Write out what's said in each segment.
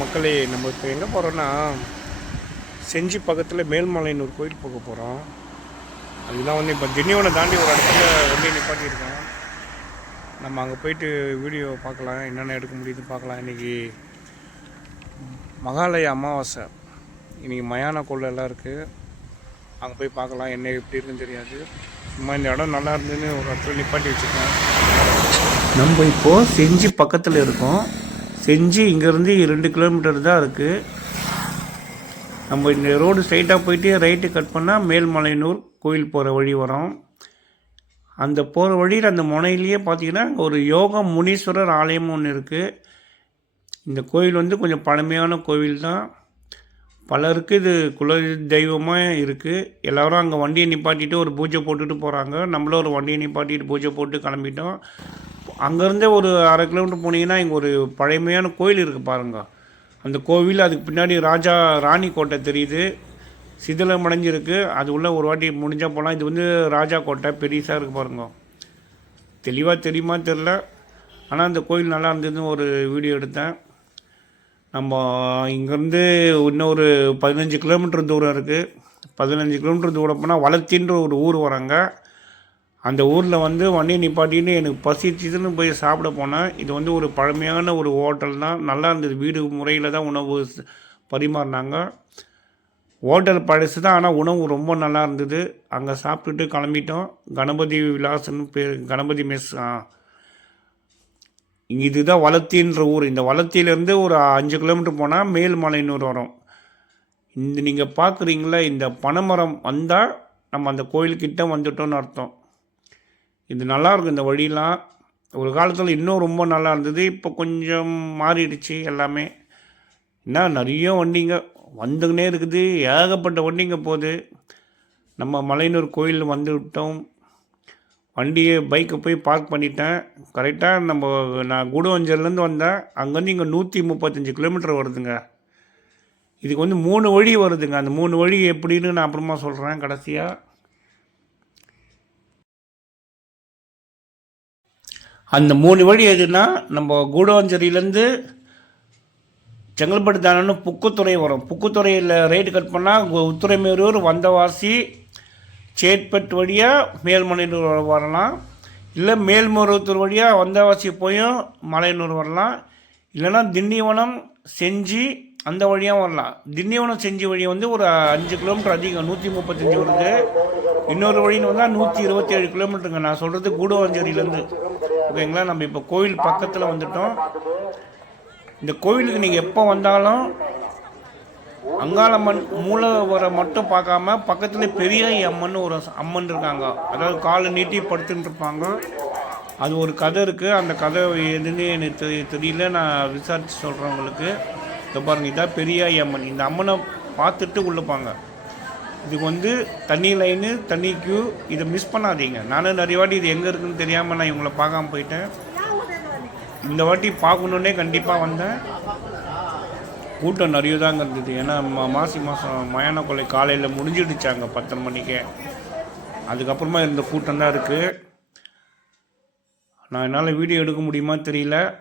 மக்களே நம்ம இப்போ எங்கே போகிறோன்னா செஞ்சி பக்கத்தில் மேல்மலைன்னு ஒரு கோயில் போக போகிறோம் அதுதான் வந்து இப்போ திண்டிவனை தாண்டி ஒரு இடத்துல வண்டி நிப்பாட்டியிருக்கோம். நம்ம அங்கே போயிட்டு வீடியோ பார்க்கலாம். என்னென்ன எடுக்க முடியுதுன்னு பார்க்கலாம். இன்றைக்கி மகாலய அமாவாசை. இன்றைக்கி மயான கொள்ளெல்லாம் இருக்குது அங்கே போய் பார்க்கலாம். என்ன எப்படி இருக்குன்னு தெரியாது. சும்மா இந்த இடம் நல்லா இருந்துன்னு ஒரு இடத்துல நிப்பாட்டி வச்சுருக்கேன். நம்ம இப்போது செஞ்சி பக்கத்தில் இருக்கோம். செஞ்சு இங்கேருந்து ரெண்டு கிலோமீட்டர் தான் இருக்குது நம்ம இந்த ரோடு ஸ்ட்ரைட்டாக போயிட்டு ரைட்டு கட் பண்ணால் மேல்மலையனூர் கோயில் போகிற வழி வரும். அந்த போகிற வழியில் அந்த முனையிலேயே பார்த்தீங்கன்னா ஒரு யோக முனீஸ்வரர் ஆலயம் ஒன்று இருக்குது இந்த கோயில் வந்து கொஞ்சம் பழமையான கோவில் தான். பலருக்கு இது குல தெய்வமாக இருக்குது எல்லோரும் அங்கே வண்டியை நிப்பாட்டிட்டு ஒரு பூஜை போட்டுட்டு போகிறாங்க நம்மளும் ஒரு வண்டியை நிப்பாட்டிட்டு பூஜை போட்டு கிளம்பிட்டோம். அங்கேருந்தே ஒரு அரை கிலோமீட்டர் போனீங்கன்னா இங்கே ஒரு பழமையான கோயில் இருக்குது பாருங்க. அந்த கோவில் அதுக்கு பின்னாடி ராஜா ராணி கோட்டை தெரியுது. சிதிலம் அடைஞ்சிருக்கு. அது உள்ள ஒரு வாட்டி முடிஞ்சால் போகலாம் இது வந்து ராஜா கோட்டை பெரிசாக இருக்குது பாருங்க. தெளிவாக தெரியுமா தெரில ஆனால் அந்த கோயில் நல்லா இருந்ததுன்னு ஒரு வீடியோ எடுத்தேன். நம்ம இங்கேருந்து இன்னும் ஒரு பதினஞ்சு கிலோமீட்டர் தூரம் இருக்குது பதினஞ்சு கிலோமீட்டர் தூரம் போனால் வளர்த்தின்ற ஒரு ஊர் வராங்க. அந்த ஊரில் வந்து வண்டியை நிப்பாட்டின்னு எனக்கு பசிச்சுதுன்னு போய் சாப்பிட போனேன் இது வந்து ஒரு பழமையான ஒரு ஹோட்டல் தான். நல்லா இருந்தது. வீடு முறையில் தான் உணவு பரிமாறினாங்க. ஹோட்டல் பழசு தான் ஆனால் உணவு ரொம்ப நல்லா இருந்தது. அங்கே சாப்பிட்டுட்டு கிளம்பிட்டோம். கணபதி விலாசன்னு பேர் கணபதி மெஸ் ஆ. இதுதான் வளத்தின்ற ஊர். இந்த வளத்திலேருந்து ஒரு அஞ்சு கிலோமீட்டர் போனால் மேல்மலைனூர் வரும். இந்த நீங்கள் பார்க்குறீங்களா இந்த பனைமரம் வந்தால் நம்ம அந்த கோயில்கிட்ட வந்துட்டோம்னு அர்த்தம். இது நல்லா இருக்கும் இந்த வழியெலாம் ஒரு காலத்தில் இன்னும் ரொம்ப நல்லா இருந்தது. இப்போ கொஞ்சம் மாறிடுச்சு எல்லாமே. என்ன நிறைய வண்டிங்க வந்துக்கினே இருக்குது. ஏகப்பட்ட வண்டிங்க போகுது. நம்ம மலையனூர் கோயில் வந்து விட்டோம். வண்டியை பைக்கை போய் பார்க் பண்ணிட்டேன். கரெக்டாக நம்ம நான் குடுவஞ்சர்லேருந்து வந்தேன். அங்கேருந்து இங்கே நூற்றி முப்பத்தஞ்சு கிலோமீட்டர் வருதுங்க. இதுக்கு வந்து மூணு வழி வருதுங்க. அந்த மூணு வழி எப்படின்னு நான் அப்புறமா சொல்கிறேன் கடைசியாக அந்த மூணு வழி எதுனா நம்ம கூடவஞ்சேரியிலேருந்து செங்கல்பட்டு தானன்னு புக்குத்துறை வரும். புக்குத்துறையில் ரைடு கட் பண்ணால் உத்துறைமேரூர் வந்தவாசி சேட்பட் வழியாக மேல்மலையனூர் வரலாம். இல்லை மேல்மருவத்தூர் வழியாக வந்தவாசி போயும் மலையனூர் வரலாம். இல்லைன்னா திண்டிவனம் செஞ்சி அந்த வழியாக வரலாம். திண்டிவனம் செஞ்சி வழி வந்து ஒரு அஞ்சு கிலோமீட்டர் அதிகம் நூற்றி முப்பத்தஞ்சு வருது. இன்னொரு வழின்னு வந்தால் நூற்றி இருபத்தி ஏழு கிலோமீட்டருங்க. நான் சொல்கிறது கூடவஞ்சேரியிலேருந்து. ஓகேங்களா? நம்ம இப்போ கோயில் பக்கத்தில் வந்துட்டோம். இந்த கோவிலுக்கு நீங்கள் எப்போ வந்தாலும் அங்காளம்மன் மூலவரை மட்டும் பார்க்காம பக்கத்தில் பெரிய அம்மன் ஒரு அம்மன் இருக்காங்க. அதாவது காலை நீட்டி படுத்துட்டு இருப்பாங்க. அது ஒரு கதை இருக்குது அந்த கதை எதுன்னு எனக்கு தெரியல. நான் விசாரித்து சொல்கிறேன் உங்களுக்கு. இதை பாருங்கள் இதான் பெரிய அம்மன். இந்த அம்மனை பார்த்துட்டு உள்ளப்பாங்க இதுக்கு வந்து தண்ணி லைனு தண்ணி கியூ இதை மிஸ் பண்ணாதீங்க. நானும் நிறைய வாட்டி இது எங்கே இருக்குன்னு தெரியாமல் நான் இவங்களை பார்க்காம போயிட்டேன். இந்த வாட்டி பார்க்கணுன்னே கண்டிப்பாக வந்தேன். கூட்டம் நிறைய தாங்க இருந்தது. ஏன்னா மா- மாசி மாதம் மயான கொலை காலையில் முடிஞ்சிடுச்சாங்க பத்தரை மணிக்கே. அதுக்கப்புறமா இருந்த கூட்டம் தான் இருக்குது நான் என்னால் வீடியோ எடுக்க முடியுமா தெரியல.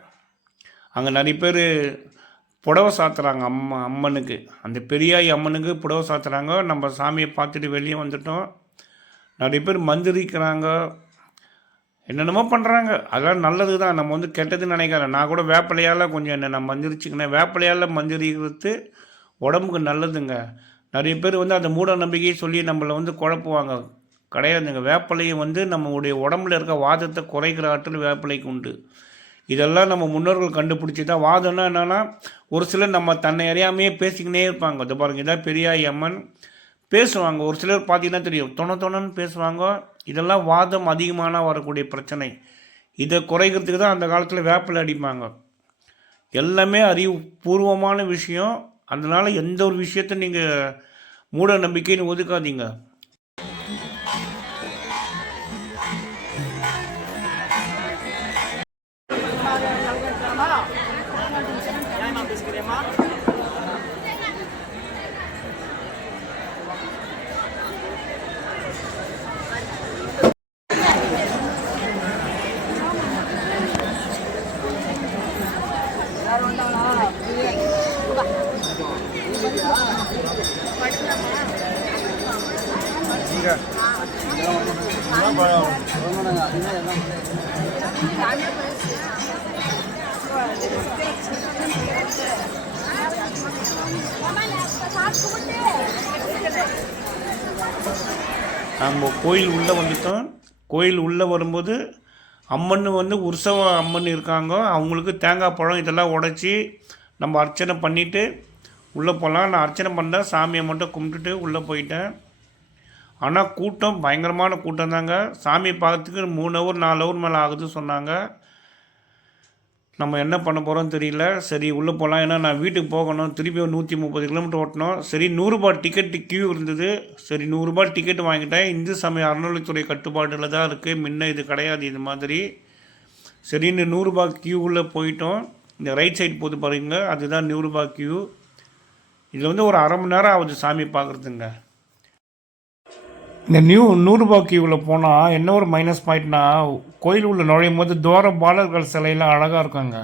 அங்கே நிறைய பேர் புடவை சாத்துறாங்க அம்மா அம்மனுக்கு. அந்த பெரியாய் அம்மனுக்கு புடவை சாத்துறாங்க. நம்ம சாமியை பார்த்துட்டு வெளியே வந்துட்டோம். நிறைய பேர் மந்திரிக்கிறாங்க. என்னென்னமோ பண்ணுறாங்க அதெல்லாம் நல்லது தான் நம்ம வந்து கெட்டதுன்னு நினைக்கிறேன் நான் கூட வேப்பிலையால் கொஞ்சம் என்ன நான் மந்திரிச்சுக்கினேன். வேப்பிலையால் மந்திரிக்கிறது உடம்புக்கு நல்லதுங்க. நிறைய பேர் வந்து அந்த மூட நம்பிக்கையை சொல்லி நம்மளை வந்து குழப்புவாங்க. கிடையாதுங்க. வேப்பிலையை வந்து நம்மளுடைய உடம்புல இருக்க வாதத்தை குறைக்கிற ஆற்றல் வேப்பிலைக்கு உண்டு. இதெல்லாம் நம்ம முன்னோர்கள் கண்டுபிடிச்சி தான் வாதம்னா என்னென்னா ஒரு சிலர் நம்ம தன்னை அறியாமையே பேசிக்கினே இருப்பாங்க. இது பாருங்க இதான் பெரியாய் அம்மன். பேசுவாங்க. ஒரு சிலர் பார்த்தீங்கன்னா தெரியும் தொண தொணன்னு பேசுவாங்க. இதெல்லாம் வாதம் அதிகமான வரக்கூடிய பிரச்சனை. இதை குறைக்கிறதுக்கு தான் அந்த காலத்தில் வேப்பிலை அடிப்பாங்க. எல்லாமே அறிவுபூர்வமான விஷயம். அதனால் எந்த ஒரு விஷயத்தை நீங்கள் மூட நம்பிக்கைன்னு ஒதுக்காதீங்க. நம்ம கோயில் உள்ளே வந்துட்டோம். கோயில் உள்ளே வரும்போது அம்மன் வந்து உற்சவ அம்மன் இருக்காங்க. அவங்களுக்கு தேங்காய் பழம் இதெல்லாம் உடச்சி நம்ம அர்ச்சனை பண்ணிவிட்டு உள்ளே போகலாம் நான் அர்ச்சனை பண்ணேன் சாமியை மட்டும் கும்பிட்டுட்டு உள்ளே போயிட்டேன். ஆனால் கூட்டம் பயங்கரமான கூட்டம் தாங்க சாமி பார்க்கறதுக்கு மூணு ஹவர் நாலு ஹவர் மேலே ஆகுது சொன்னாங்க. நம்ம என்ன பண்ண போகிறோம்னு தெரியல. சரி உள்ளே போகலாம் ஏன்னா நான் வீட்டுக்கு போகணும். திருப்பி ஒரு நூற்றி முப்பது கிலோமீட்டர் ஓட்டணும். சரி நூறுரூபா டிக்கெட் கியூ இருந்தது. சரி நூறுரூபா டிக்கெட் வாங்கிட்டேன். இந்து சமய அறநிலைத்துறை கட்டுப்பாட்டில் தான் இருக்குது முன்ன இது கிடையாது இது மாதிரி. சரின்னு நூறுரூபா கியூவில் போயிட்டோம். இந்த ரைட் சைடு போது பாருங்க. அதுதான் நூறுரூபா கியூ இதில் வந்து ஒரு அரை மணி நேரம் ஆகுது சாமி பார்க்குறதுங்க இந்த நியூ நூறுபாக்கி கியூவில் போனால் என்ன ஒரு மைனஸ் பாயிண்ட்னா கோயில் உள்ள நுழையும் போது தூர பாலர்கள் சிலையெல்லாம் அழகாக இருக்குங்க.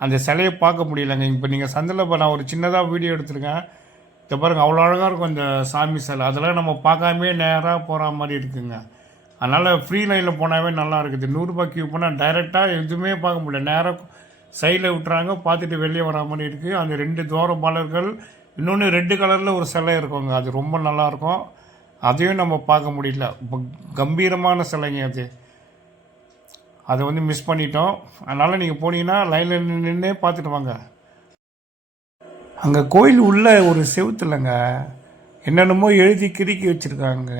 அந்த சிலையை பார்க்க முடியலங்க. இப்போ நீங்கள் சந்தில் இப்போ நான் ஒரு சின்னதாக வீடியோ எடுத்திருக்கேன். இதை பாருங்க அவ்வளோ அழகாக இருக்கும் அந்த சாமி சிலை. அதெல்லாம் நம்ம பார்க்காமே நேராக போகிற மாதிரி இருக்குங்க. அதனால் ஃப்ரீ லைனில் போனாவே நல்லா இருக்குது. நூறுரூபா கியூ போனால் டைரெக்டாக எதுவுமே பார்க்க முடியல. நேராக சைடில் விட்டுறாங்க பார்த்துட்டு வெளியே வர மாதிரி இருக்குது அந்த ரெண்டு தூர பாலர்கள் இன்னொன்று ரெட்டு கலரில் ஒரு சிலை இருக்குங்க. அது ரொம்ப நல்லாயிருக்கும் அதையும் நம்ம பார்க்க முடியல. இப்போ கம்பீரமான சிலைங்க அது. அதை வந்து மிஸ் பண்ணிட்டோம். அதனால் நீங்கள் போனீங்கன்னா லைனில் நின்று பார்த்துட்டு வாங்க. அங்கே கோயில் உள்ள ஒரு செவுத்துலங்க என்னென்னமோ எழுதி கிறுக்கி வச்சுருக்காங்க.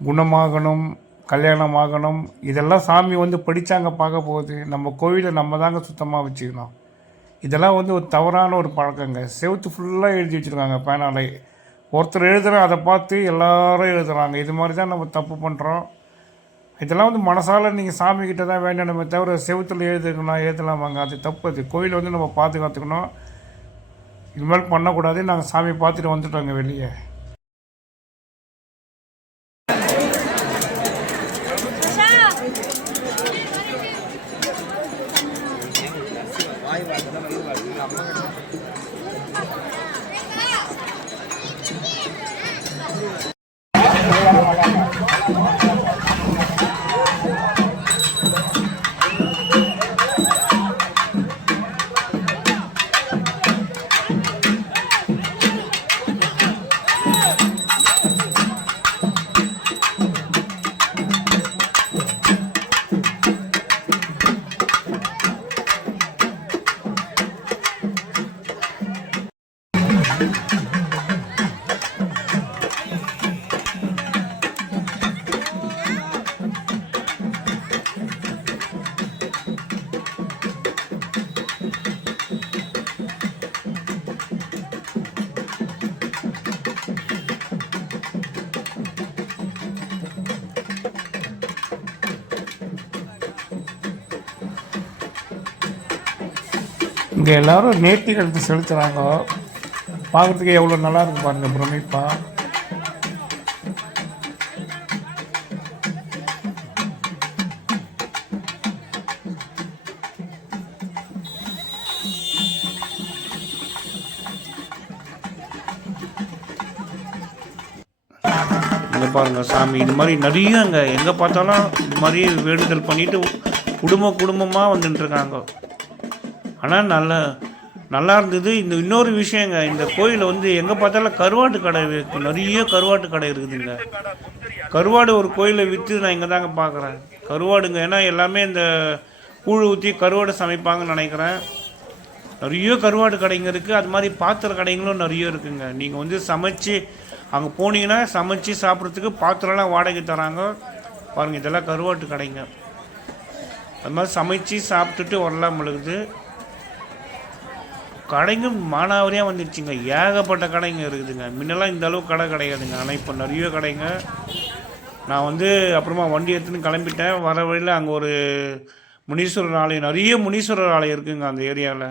குணமாகணும் கல்யாணமாகணும். இதெல்லாம் சாமி வந்து படித்தாங்க பார்க்க போகுது. நம்ம கோவிலை நம்ம தாங்க சுத்தமாக வச்சுக்கணும். இதெல்லாம் வந்து ஒரு தவறான ஒரு பழக்கங்க. செவுத்து ஃபுல்லாக எழுதி வச்சுருக்காங்க பேனாலை. ஒருத்தர் எழுதுகிறோம் அதை பார்த்து எல்லாரும் எழுதுகிறாங்க இது மாதிரி தான் நம்ம தப்பு பண்ணுறோம் இதெல்லாம் வந்து மனசால் நீங்கள் சாமிக்கிட்ட தான் வேண்டணுமே தவிர செவத்தில் எழுதுக்கணும் எழுதலாமாங்க? அது தப்பு. அது கோயில் வந்து நம்ம பாதுகாத்துக்கணும். இது மாதிரி பண்ணக்கூடாது நாங்கள் சாமி பார்த்துட்டு வந்துட்டோங்க வெளியே. இங்கே எல்லாரும் நேர்த்திகளுக்கு செலுத்துகிறாங்க பார்க்குறதுக்கு எவ்வளோ நல்லா இருக்கு பாருங்க பிரமிப்பா. இங்கே பாருங்க சாமி இது மாதிரி நிறைய அங்கே எங்கே பார்த்தாலும் இது மாதிரி வேண்டுதல் பண்ணிட்டு குடும்ப குடும்பமாக வந்துட்டுருக்காங்க ஆனால் நல்ல நல்லா இருந்தது. இந்த இன்னொரு விஷயங்க இந்த கோயிலில் வந்து எங்கே பார்த்தாலும் கருவாட்டு கடை இருக்குது நிறைய கருவாட்டு கடை இருக்குதுங்க. கருவாடு ஒரு கோயிலை விற்று நான் இங்கே தாங்க பார்க்குறேன். கருவாடுங்க ஏன்னா எல்லாமே இந்த கூழ் ஊற்றி கருவாடு சமைப்பாங்கன்னு நினைக்கிறேன். நிறைய கருவாடு கடைங்க இருக்குது அது மாதிரி பாத்திர கடைங்களும் நிறைய இருக்குங்க. நீங்கள் வந்து சமைச்சு அங்கே போனீங்கன்னா சமைச்சு சாப்பிட்றதுக்கு பாத்திரம்லாம் வாடகை தராங்க. பாருங்கள் இதெல்லாம் கருவாட்டு கடைங்க. அது மாதிரி சமைச்சு சாப்பிட்டுட்டு வரலாம் பொழுது. கடைங்கும் மானாவரியாக வந்துடுச்சுங்க ஏகப்பட்ட கடைங்க இருக்குதுங்க. முன்னெல்லாம் இந்த அளவுக்கு கடை கிடையாதுங்க. ஆனால் இப்போ நிறைய கடைங்க. நான் வந்து அப்புறமா வண்டி எடுத்துன்னு கிளம்பிட்டேன். வர வழியில் அங்கே ஒரு முனீஸ்வரர் ஆலயம் நிறைய முனீஸ்வரர் ஆலயம் இருக்குங்க அந்த ஏரியாவில்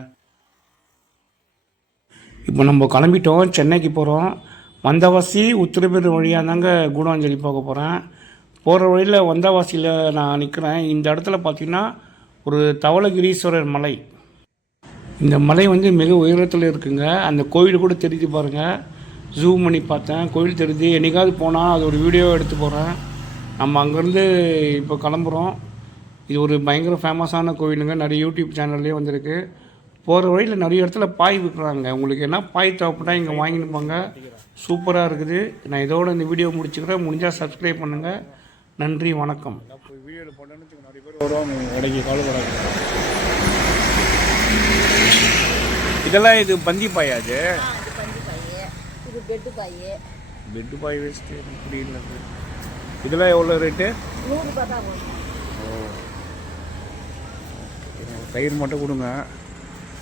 இப்போ நம்ம கிளம்பிட்டோம். சென்னைக்கு போகிறோம் வந்தவாசி உத்திரமேரு வழியாக தாங்க கூடாஞ்சலி போக போகிறேன் போகிற வழியில் வந்தவாசியில் நான் நிற்கிறேன் இந்த இடத்துல பார்த்தீங்கன்னா ஒரு தவளகிரீஸ்வரர் மலை. இந்த மலை வந்து மிக உயரத்தில் இருக்குங்க. அந்த கோயில் கூட தெரிஞ்சு பாருங்கள் ஜூம் பண்ணி பார்த்தேன். கோயில் தெரிஞ்சு என்னைக்காவது போனால் அது ஒரு வீடியோ எடுத்து போகிறேன் நம்ம அங்கேருந்து இப்போ கிளம்புறோம். இது ஒரு பயங்கர ஃபேமஸான கோயிலுங்க. நிறைய யூடியூப் சேனல்லே வந்திருக்கு. போகிற வழியில் நிறைய இடத்துல பாய் விற்கிறாங்க உங்களுக்கு என்ன பாய் தேவைப்பட்டா இங்கே வாங்கினுப்பாங்க சூப்பராக இருக்குது. நான் இதோட இந்த வீடியோ முடிச்சுக்கிறேன். முடிஞ்சால் சப்ஸ்கிரைப் பண்ணுங்கள் நன்றி வணக்கம். வீடியோவில் போட்டேன்னு நிறைய பேர் வருவாங்க. இடைக்கு காலப்படாது இதெல்லாம் இது பந்தி பாயா அது? இது பஞ்சு பாய். இது பெட்டு பாய். பெட்டு பாய் வேஸ்ட்டு இப்படி இல்லை இதெல்லாம் எவ்வளோ ரேட்டு நூறுரூபா தான் தயிர் மட்டும் கொடுங்க.